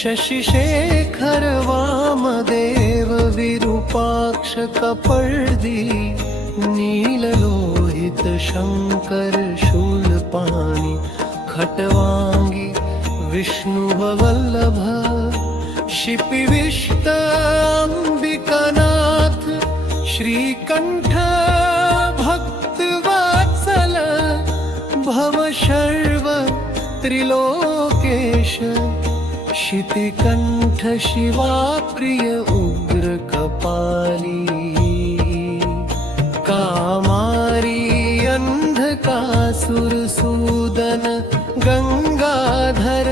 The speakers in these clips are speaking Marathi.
शशिशेखर वामदेव विरूपाक्ष कपर्दी नीललोहित शंकर शूलपाणि खट्वांगी विष्णुवल्लभ शिपिविष्ट अंबिकानाथ श्रीकंठ भक्तवत्सल भवशर्व त्रिलोकेश शितिकंठ शिवा प्रिय उग्र कपाली कामारी अंधकासुर सूदन गंगाधर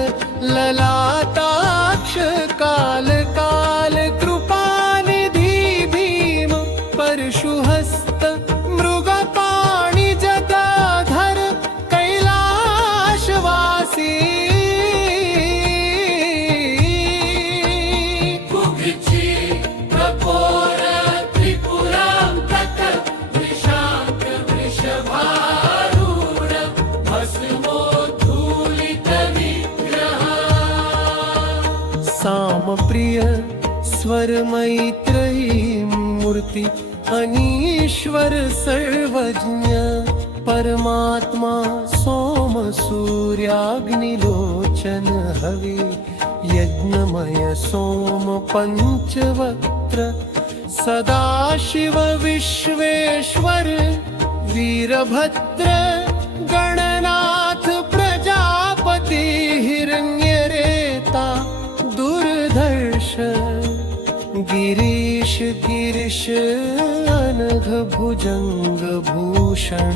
ललाटाक्ष काल काल कृपानिधि भीम परशुहस्त मृगपाणि जटाधर कैलाशवासी सामप्रिय स्वर मैत्रेयी मूर्ति अनीश्वर सर्वज्ञ परमात्मा सोम सूर्याग्निलोचन हवि यज्ञमय सोम पंचवक्त्र सदाशिव विश्वेश्वर वीरभद्र गणनाथ प्रजापति हिरण्यरेता दुर्धर्ष गिरीश गिरीश अनघ भुजंग भूषण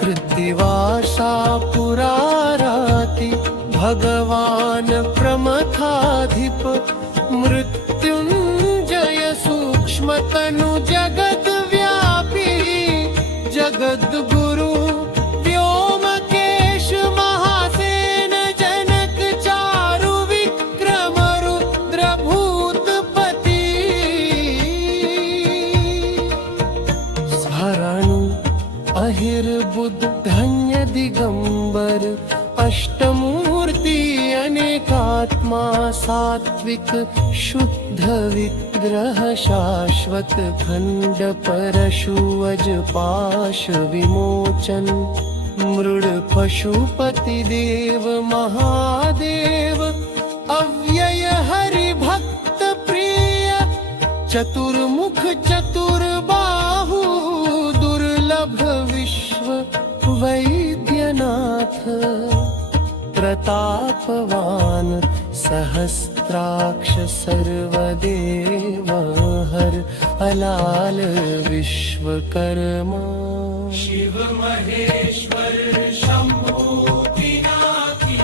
कृत्तिवासा पुराराति भगवान प्रमथाधिप मृत्युंजय सूक्ष्मतनु जगद व्यापी जगद्गुरु व्योमकेश महासेन जनक चारु विक्रम रुद्र भूतपति स्मरणु अहिर्बुद्ध धन्य दिगंबर अष्टमूर्ति अनेकात्मा सात्विक शुद्ध विग्रह शाश्वत खंड परशुवज पाश विमोचन मृड पशुपति देव महादेव अव्यय हरि भक्त प्रिय चतुर्मुख चतुर्बाहु दुर्लभ विश्व वैद्यनाथ प्रतापवान सहस्त्राक्ष सर्वदेव हर अलाल विश्वकर्मा शिव महेश्वर शंभु पिनाकी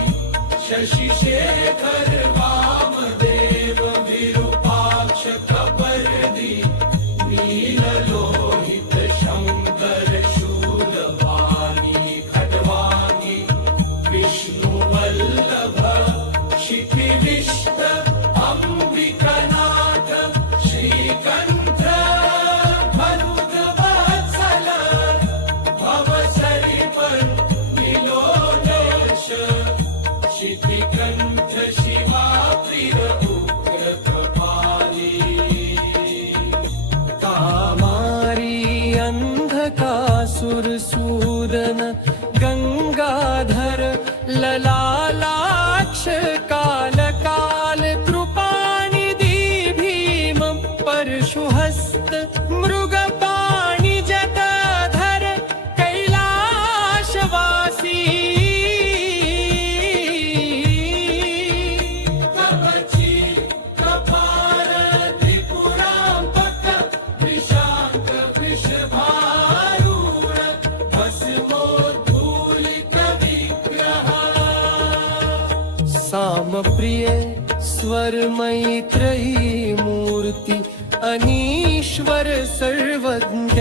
शशिशेखर वामदेव विरूपाक्ष कपर्दी नीललोहित शंकर शूलपाणि खट्वांगी विष्णुवल्लभ शिपिविष्ट अंबिकानाथ श्रीकंठ भक्तवत्सल भवशर्व त्रिलोकेश शितिकंठ शिवा प्रिय उग्र कपाली कामारी अंधकासुर सूदन गंगाधर ललालाक्ष काल काल कृपानिधि भीम परशुहस्त मृगपाणि जटाधर कैलाशवासी कवची कपाल त्रिपुरांतक वृषांक वृषभारूढ भस्मोद्धूलित विग्रह सामप्रिय स्वर मैत्रेयी मूर्ति अनीश्वर सर्वज्ञ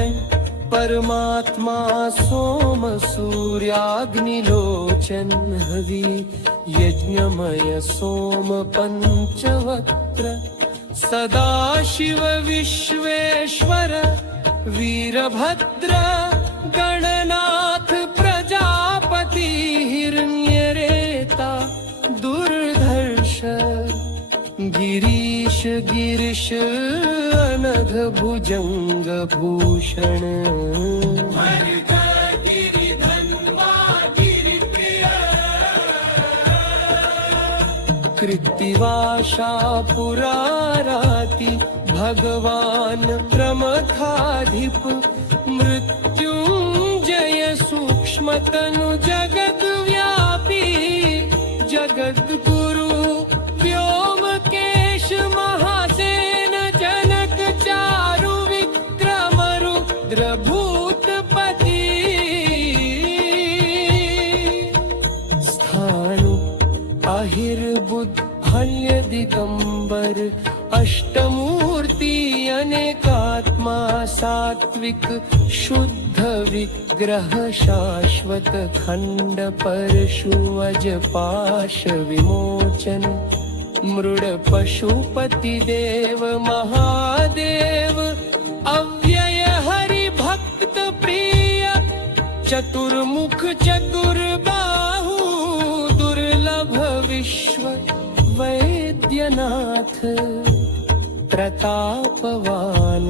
परमात्मा सोम सूर्याग्निलोचन हवि यज्ञमय सोम पंचवक्त्र सदाशिव विश्वेश्वर वीरभद्र गणनाथ प्रजापती हिरण्यरेता दुर्धर्ष गिरीश गिरीश अनघ भुजंग भूषण मर्ग गिरिधन्वा गिरिप्रिय कृत्तिवाशा पुराराति भगवान प्रमथाधिप मृत्युंजय सूक्ष्मतनु जगद्व्यापी जगद्गुरु व्योमकेश महासेन जनक चारु विक्रम रुद्रभूतपति स्थाणु अहिर्बुद्ध हल्य दिगंबर अष्टमूर्ति अनेकात्मा सात्विक शुद्ध विग्रह शाश्वत खंड परशु अजपाश विमोचन मृड पशुपति देव महादेव अव्यय हरि भक्त प्रिय चतुर्मुख चतुर्बाहु दुर्लभ विश्व वैद्यनाथ प्रतापवान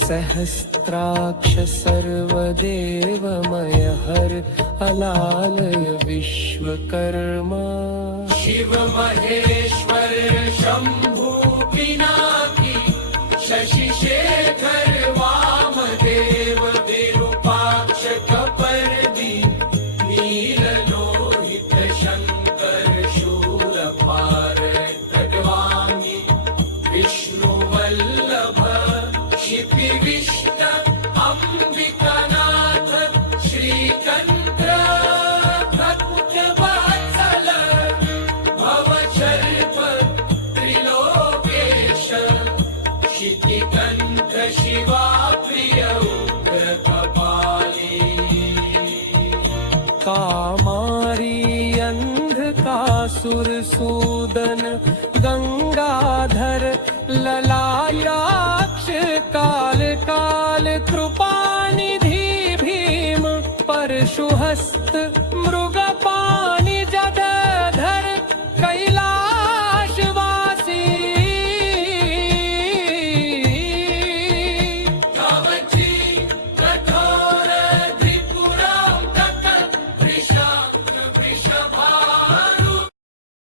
सहस्त्राक्ष सर्वदेवमय हर अलालय विश्वकर्मा शिव महेश्वर शंभु पिनाकी शशि शेखर वामदेव विरूपाक्ष कपर्दी नीललोहित शंकर शूरपार खड्वांगी विष्णु वल्लभ क्षिति विष्ट अंबिकानाथ श्रीकंठ भक्त वात्सल भवशल्प त्रिलोकेश क्षितिकंठ शिवा प्रिय उग्र कपाली कामारी अंधकासुर सूदन गंगाधर ललायाक्ष काल काल कृपानिधि भीम परशुहस्त मृग